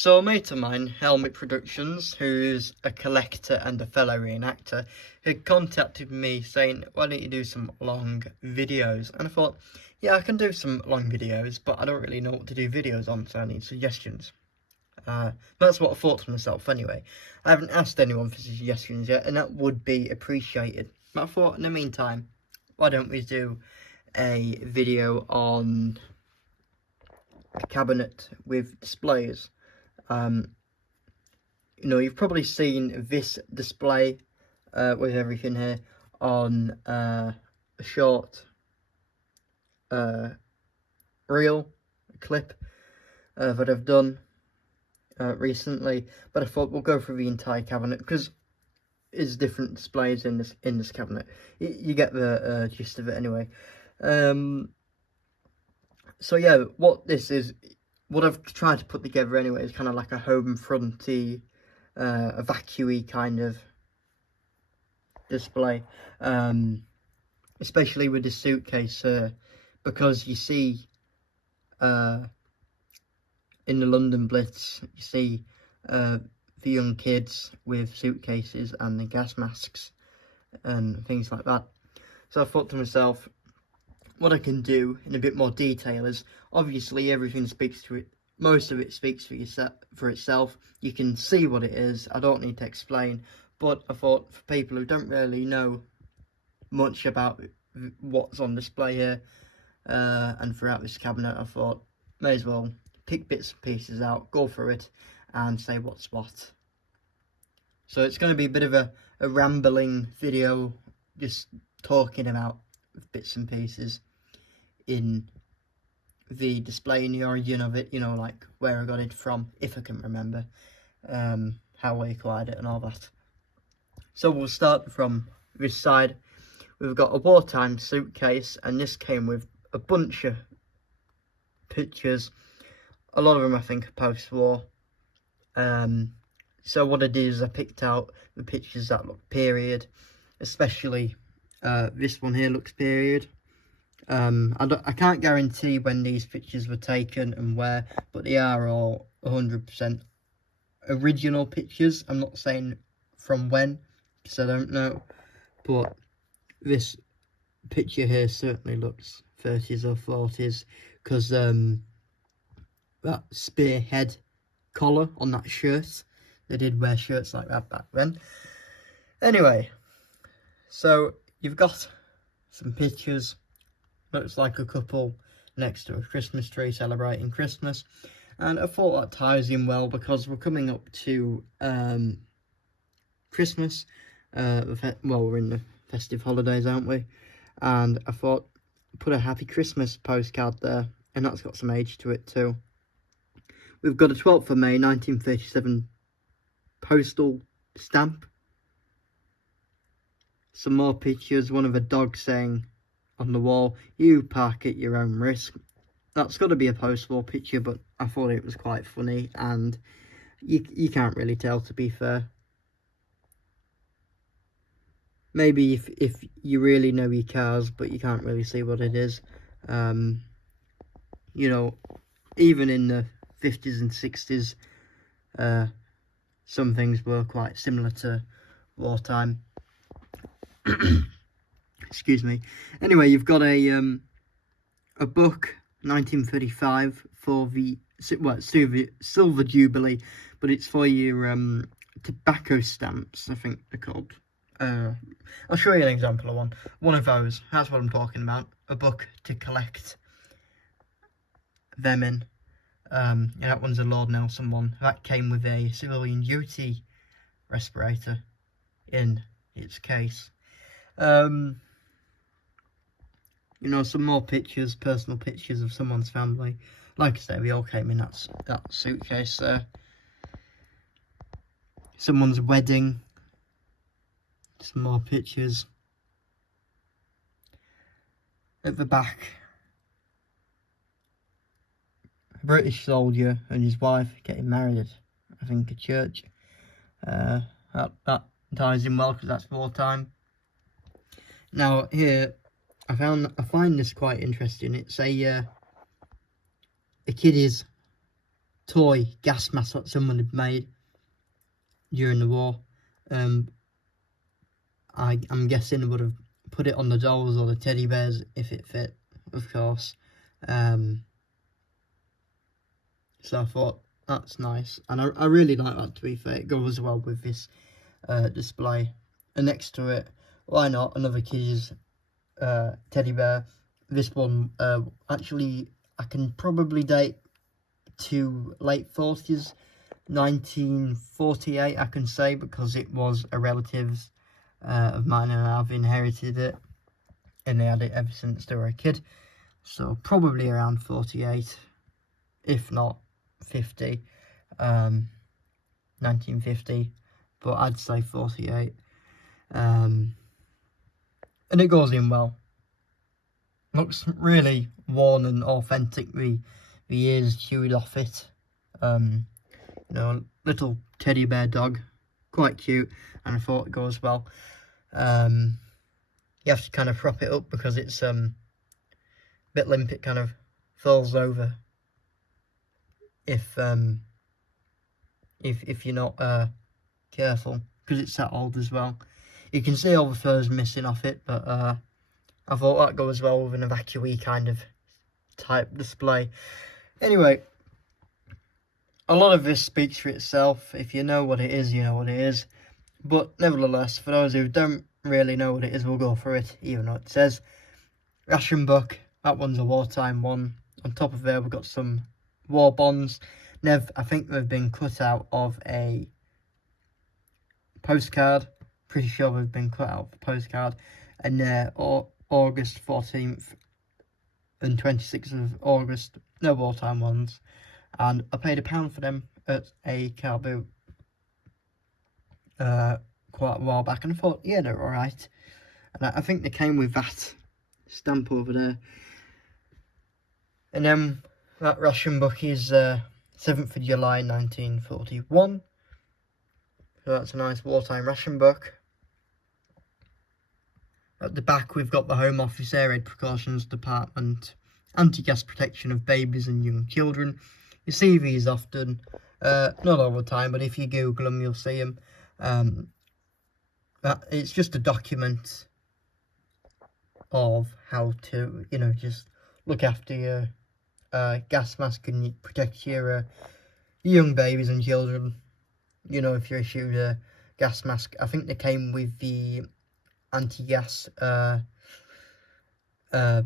So a mate of mine, Helmet Productions, who's a collector and a fellow reenactor, had contacted me saying, why don't you do some long videos? And I thought, yeah, I can do some long videos, but I don't really know what to do videos on, so I need suggestions. That's what I thought to myself anyway. I haven't asked anyone for suggestions yet, and that would be appreciated. But I thought, in the meantime, why don't we do a video on a cabinet with displays? You know, you've probably seen this display with everything here on a short reel, a clip that I've done recently, but I thought we'll go through the entire cabinet because there's different displays in this cabinet. You get the gist of it anyway. So yeah, what this is, what I've tried to put together anyway, is kind of like a Homefront-y, a vacuum-y kind of display, especially with the suitcase, because you see in the London Blitz, you see the young kids with suitcases and the gas masks and things like that. So I thought to myself, what I can do in a bit more detail is, obviously everything speaks to it, most of it speaks for itself. You can see what it is, I don't need to explain, but I thought for people who don't really know much about what's on display here and throughout this cabinet, I thought may as well pick bits and pieces out, go through it and say what's what. So it's going to be a bit of a rambling video, just talking about bits and pieces in the display and the origin of it, you know, like where I got it from, if I can remember, how I acquired it and all that. So we'll start from this side. We've got a wartime suitcase, and this came with a bunch of pictures. A lot of them I think are post-war. So what I did is I picked out the pictures that look period, especially this one here looks period. I can't guarantee when these pictures were taken and where, but they are all 100% original pictures. I'm not saying from when, because I don't know, but this picture here certainly looks 30s or 40s, because that spearhead collar on that shirt, they did wear shirts like that back then. Anyway, so you've got some pictures. Looks like a couple next to a Christmas tree celebrating Christmas, and I thought that ties in well because we're coming up to Christmas. Well, we're in the festive holidays, aren't we? And I thought, put a happy Christmas postcard there, and that's got some age to it too. We've got a 12th of May 1937 postal stamp. Some more pictures, one of a dog saying on the wall, "You park at your own risk." That's got to be a post-war picture, but I thought it was quite funny, and you can't really tell, to be fair. Maybe if you really know your cars, but you can't really see what it is. You know, even in the 50s and 60s, some things were quite similar to wartime. Excuse me. Anyway, you've got a book, 1935, for the Silver Jubilee, but it's for your tobacco stamps, I think they're called. I'll show you an example of one of those. That's what I'm talking about. A book to collect them in. Yeah, that one's a Lord Nelson one. That came with a civilian duty respirator in its case. You know, some more pictures, personal pictures of someone's family. Like I say, we all came in that suitcase there. Someone's wedding. Some more pictures. At the back, a British soldier and his wife getting married at, I think, a church. That ties in well because that's wartime. Now here, I find this quite interesting. It's a kid is toy gas mask that someone had made during the war. I'm guessing would have put it on the dolls or the teddy bears if it fit, of course. So I thought that's nice, and I really like that, to be fair. It goes well with this display. And next to it, why not, another kid's teddy bear. This one, actually, I can probably date to late 40s, 1948, I can say, because it was a relative's of mine, and I've inherited it, and they had it ever since they were a kid. So probably around 48, if not 50, 1950, but I'd say 48. And it goes in well. Looks really worn and authentic. The ears chewed off it. You know, little teddy bear dog, quite cute, and I thought it goes well. You have to kind of prop it up because it's a bit limp. It kind of falls over if you're not careful, because it's that old as well. You can see all the fur's missing off it, but I thought that goes well with an evacuee kind of type display. Anyway, a lot of this speaks for itself. If you know what it is, you know what it is. But nevertheless, for those who don't really know what it is, we'll go through it, even though it says ration book. That one's a wartime one. On top of there, we've got some war bonds. I think they've been cut out of a postcard. Pretty sure they've been cut out of a postcard. And August 14th and 26th of August, no wartime ones. And I paid £1 for them at a car boot quite a while back, and I thought, yeah, they're alright. And I think they came with that stamp over there. And then that ration book is 7th of July 1941. So that's a nice wartime ration book. At the back, we've got the Home Office Air Raid Precautions Department, anti-gas protection of babies and young children. You see these often, not all the time, but if you Google them, you'll see them. It's just a document of how to, you know, just look after your gas mask and protect your young babies and children. You know, if you're issued a gas mask, I think they came with the anti-gas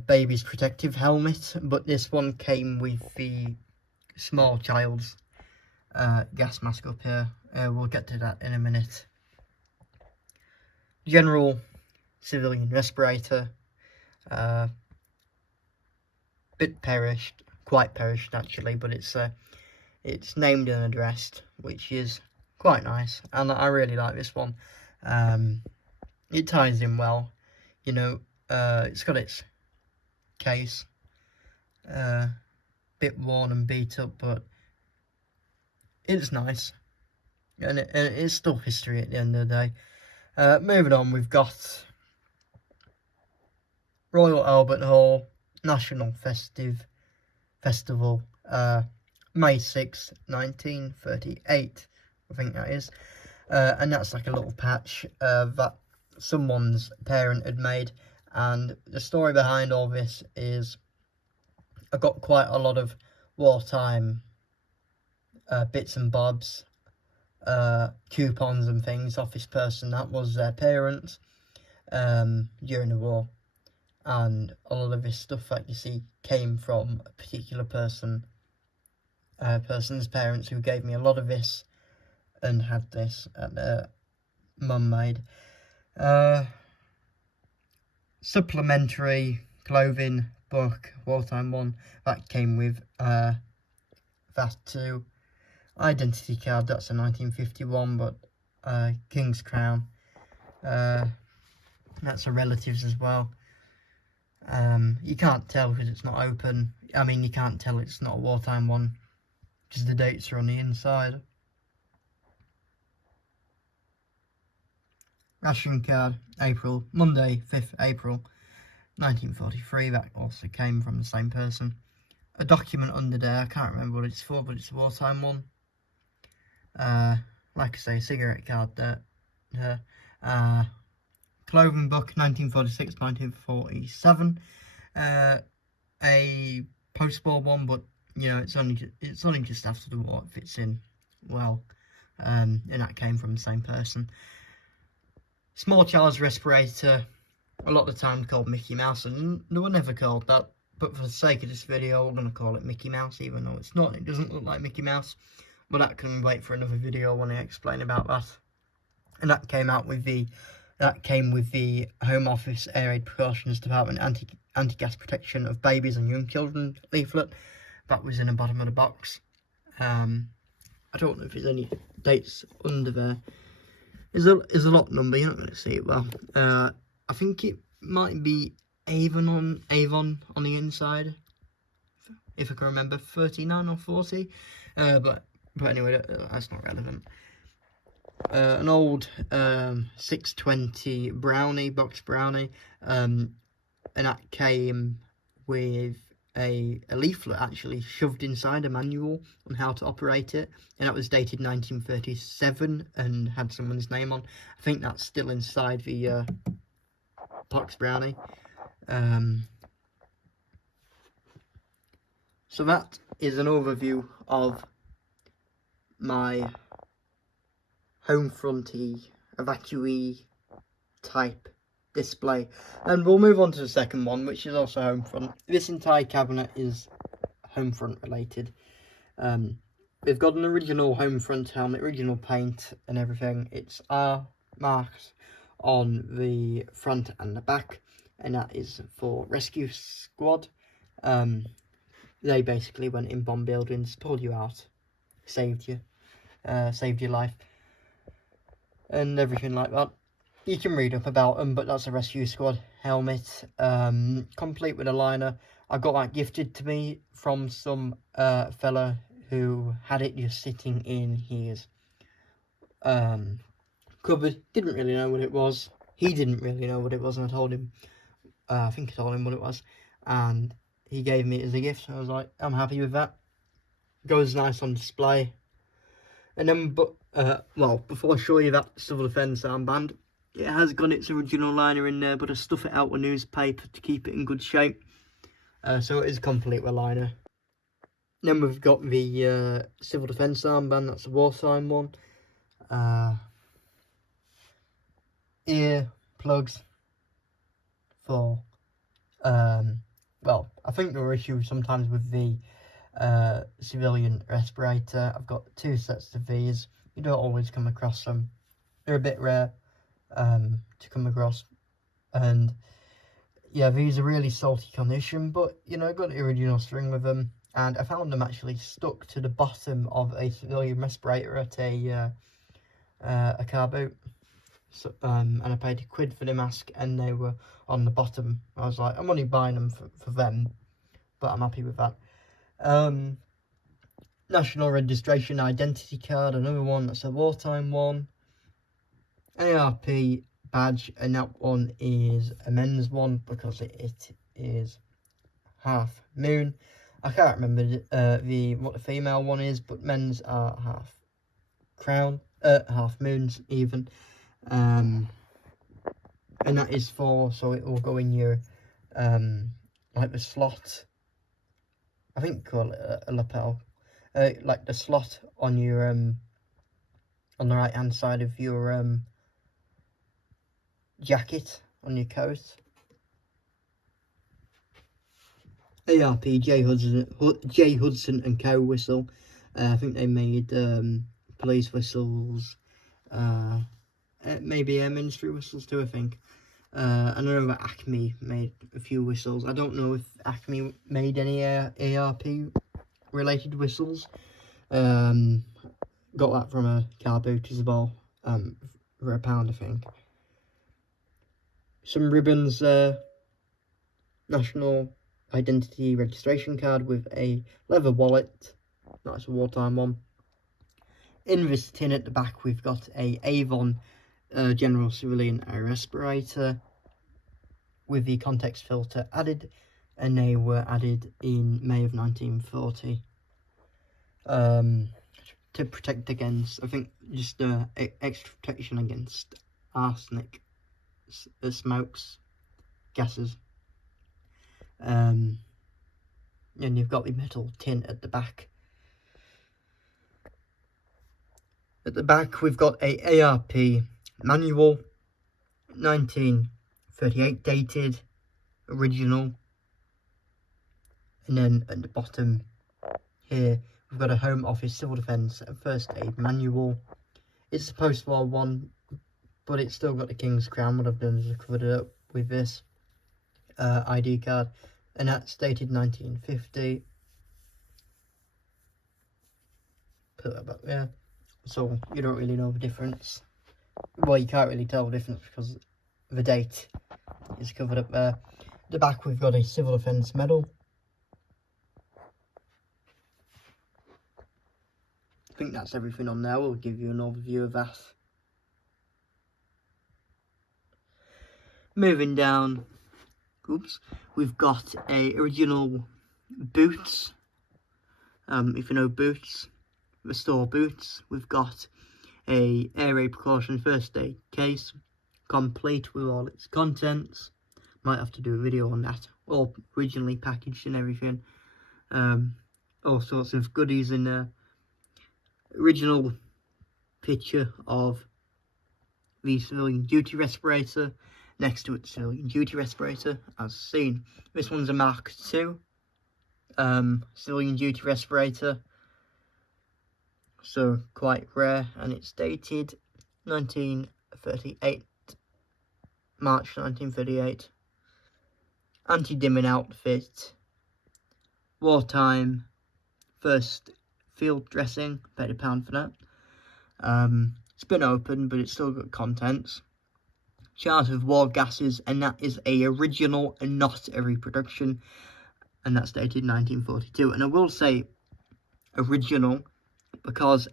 baby's protective helmet, but this one came with the small child's gas mask up here. We'll get to that in a minute. General civilian respirator, bit perished, quite perished actually, but it's named and addressed, which is quite nice, and I really like this one. It ties in well, you know. It's got its case, bit worn and beat up, but it's nice, and it's still history at the end of the day. Moving on, we've got Royal Albert Hall National Festival, May 6th, 1938, I think that is. And that's like a little patch that someone's parent had made. And the story behind all this is I got quite a lot of wartime bits and bobs, coupons and things off this person that was their parents during the war. And a lot of this stuff that you see came from a particular person's parents, who gave me a lot of this and had this, and mum made. Supplementary clothing book, wartime one, that came with that too. Identity card, that's a 1951, but King's Crown, that's a relatives as well. You can't tell because it's not open. I mean, you can't tell it's not a wartime one because the dates are on the inside. Ration card, Monday 5th April 1943, that also came from the same person. a document under there. I can't remember what it's for, but it's a wartime one. Like I say, cigarette card there. Clothing book, 1946, 1947. A post-war one, but you know, it's only just after the war. It fits in well, and that came from the same person. Small child's respirator, a lot of the time called Mickey Mouse, and they were never called that. But for the sake of this video, we're going to call it Mickey Mouse, even though it's not. It doesn't look like Mickey Mouse. But that can wait for another video when I explain about that. And that came with the Home Office Air Raid Precautions Department anti-gas protection of babies and young children leaflet. That was in the bottom of the box. I don't know if there's any dates under there. Is a lot number, you're not going to see it well. I think it might be Avon on the inside, if I can remember, 39 or 40. But anyway, that's not relevant. An old 620 brownie, box brownie, and that came with a leaflet actually shoved inside, a manual on how to operate it, and that was dated 1937 and had someone's name on. I think that's still inside the box brownie. So that is an overview of my Homefront evacuee type display, and we'll move on to the second one, which is also Homefront. This entire cabinet is Homefront related. We've got an original Homefront helmet, original paint and everything. It's R marks on the front and the back, and that is for rescue squad. They basically went in bomb buildings, pulled you out, saved your life, and everything like that. You can read up about them, but that's a rescue squad helmet, complete with a liner. I got that gifted to me from some fella who had it just sitting in his cupboard. Didn't really know what it was. He didn't really know what it was, and I told him, I think I told him what it was, and he gave me it as a gift. I was like, I'm happy with that. Goes nice on display. And then, well, before I show you that civil defence armband, it has got its original liner in there, but I stuff it out with newspaper to keep it in good shape. So it is complete with liner. Then we've got the civil defence armband, that's a wartime one. Ear plugs for, well, I think there are issues sometimes with the civilian respirator. I've got 2 sets of these. You don't always come across them. They're a bit rare to come across, and yeah, these are really salty condition, but you know, I got the original string with them, and I found them actually stuck to the bottom of a civilian respirator at a car boot. So, and I paid £1 for the mask, and they were on the bottom. I was like, I'm only buying them for them, but I'm happy with that. National registration identity card, another one, that's a wartime one. ARP badge, and that one is a men's one because it is half moon. I can't remember what the female one is, but men's are half crown, half moons even. And that is so it will go in your like the slot, I think call it a lapel, like the slot on your on the right hand side of your jacket on your coat. ARP J Hudson and Co whistle. I think they made police whistles, maybe air ministry whistles too, I think. I know that Acme made a few whistles. I don't know if Acme made any ARP related whistles. Got that from a car boot as well, for £1 I think. Some ribbons, national identity registration card with a leather wallet. That's a wartime one. In this tin at the back we've got a Avon general civilian air respirator with the context filter added. and they were added in May of 1940 to protect against, I think, just extra protection against arsenic, smokes, gases. And you've got the metal tin at the back. At the back, we've got a ARP manual, 1938 dated, original. And then at the bottom here, we've got a Home Office Civil Defence First Aid manual. It's the post-war one, but it's still got the King's Crown. What I've done is I've covered it up with this ID card, and that's dated 1950. Put that back there. So you don't really know the difference. Well, you can't really tell the difference because the date is covered up there. At the back, we've got a Civil Defence medal. I think that's everything on there. We'll give you an overview of that. Moving down, we've got a original boots. If you know boots, restore boots. We've got a air raid precaution first aid case, complete with all its contents. Might have to do a video on that. All originally packaged and everything. All sorts of goodies in there. Original picture of the civilian duty respirator. Next to it, civilian duty respirator, as seen. This one's a Mark II civilian duty respirator, so quite rare, and it's dated 1938, March 1938. Anti-dimming outfit, wartime, first field dressing, paid £1 for that. It's been opened, but it's still got contents. Chart of war gases, and that is a original and not a reproduction, and that's dated 1942. And I will say original because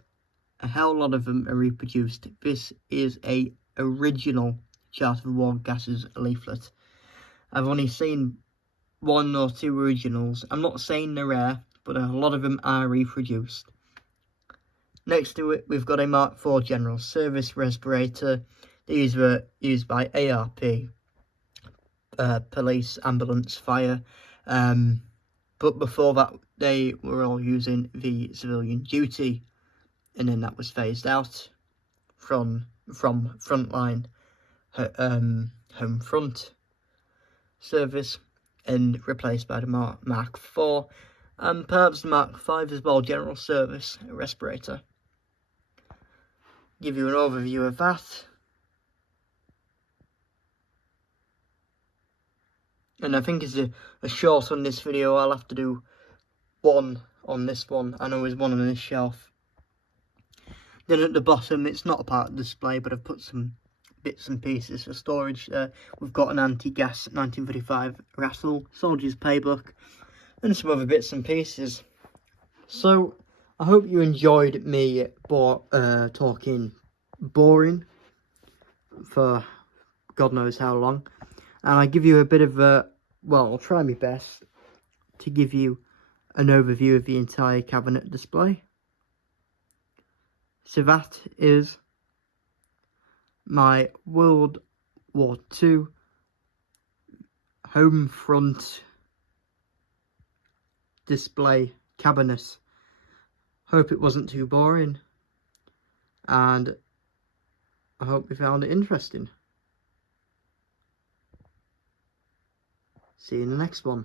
a hell lot of them are reproduced. This is a original chart of war gases leaflet. I've only seen 1 or 2 originals. I'm not saying they're rare, but a lot of them are reproduced. Next to it, we've got a Mark IV General Service respirator. These were used by ARP, police, ambulance, fire, but before that they were all using the civilian duty, and then that was phased out from frontline home front service and replaced by the Mark IV, and perhaps the Mark V as well, General Service respirator. Give you an overview of that. And I think it's a short on this video. I'll have to do one on this one. I know there's one on this shelf. Then at the bottom, it's not a part of the display, but I've put some bits and pieces for storage there. We've got an anti-gas 1935 Rassel, Soldier's Playbook, and some other bits and pieces. So, I hope you enjoyed me talking boring for God knows how long. And I give you a bit of a, well, I'll try my best to give you an overview of the entire cabinet display. So that is my World War II Homefront Display cabinet. Hope it wasn't too boring, and I hope you found it interesting. See you in the next one.